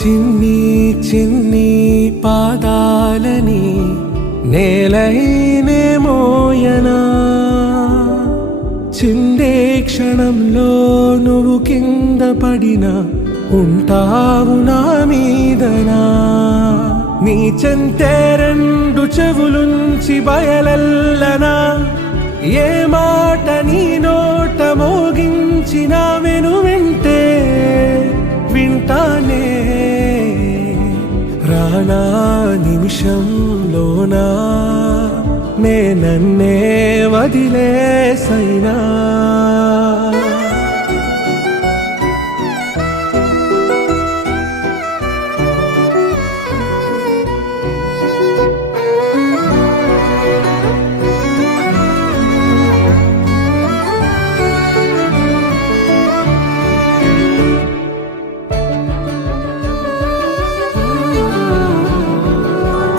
చిన్ని చిన్ని పాదాలని నేలైనే మోయనా, చిందే క్షణంలో నువ్వు కింద పడినా ఉంటావు నా మీదనా. నీ చెంతే రెండు చెవులుంచి బయలెల్లనా, ఏ మాట నీ నోట మోగించిన వెను వింటే వింటానే. రానా నిమిషంలోనా నే నన్నే వదిలేసైనా.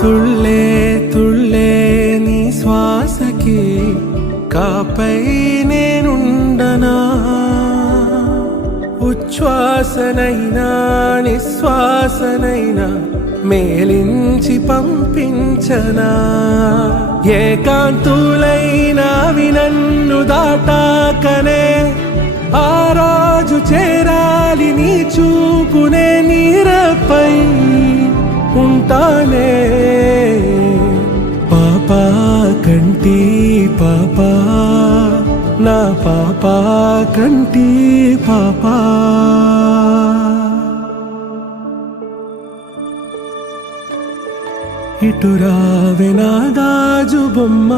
తుళ్ళే తుళ్ళే నీ శ్వాసకి కాపై నేనుండనా, ఉచ్ఛ్వాసనైనా నిశ్వాసనైనా మేలించి పంపించనా. ఏకాంతులైనా నన్ను దాటాకనే ఆ రోజు చేరాలి నీ చూపునే నీరపై ఉంటానే. పాపా కంటి పాపా నా పాపా కంటి పాపా. ఇటు రావే నా గాజు బొమ్మ.